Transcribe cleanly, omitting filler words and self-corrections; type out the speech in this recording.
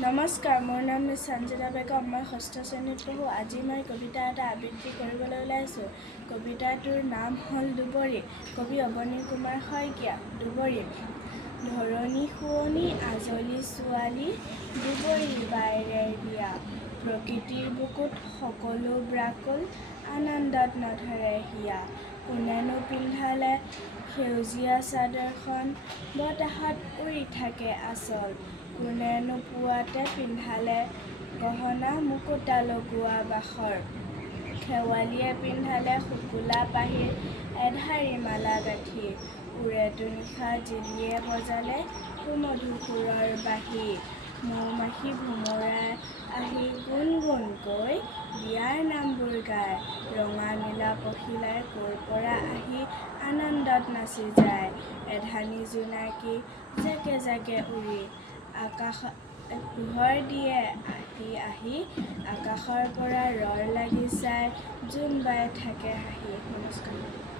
নমস্কাৰ, মোৰ নাম মিছ সঞ্জিতা বেগম। মই ষষ্ঠ শ্ৰেণীত পঢ়োঁ। আজি মই কবিতা এটা আবৃত্তি কৰিবলৈ ওলাইছোঁ। কবিতাটোৰ নাম হ'ল দুবৰি। কবি অৱনী কুমাৰ শইকীয়া। দুবৰি। ধৰণী শুৱনি আজলি ছোৱালী, দুবৰি বাইৰেৰ বিয়া। প্ৰকৃতিৰ বুকুত সকলো ব্যাকুল, আনন্দত নধৰে হিয়া। কোনেনো পিন্ধালে সেউজীয়া চাদৰখন, বতাহত উৰি থাকে আঁচল। কোনেনো পুৱাতে পিন্ধালে গহনা মুকুতা লগোৱা বাখৰ। শেৱালিয়ে পিন্ধালে শুকুলা পাহিৰ এধাৰি মালা গাঁঠি। উৰেতো নিশা জিলিয়ে বজালে সুমধুৰ সুৰৰ বাঁহী। মৌ-মাখি ভোমোৰাই আহি গুণ গুণকৈ বিয়াৰ নামবোৰ গায়। ৰঙা নীলা পখিলাই ক'ৰ পৰা আহি আনন্দত নাচি যায়। এধানি জোনাকী জেকে জেকে উৰি পোহৰ দিয়ে আহি আহি। আকাশৰ পৰা ৰৰ লাগি চাই জোনবাই থাকে হাঁহি। নমস্কাৰ।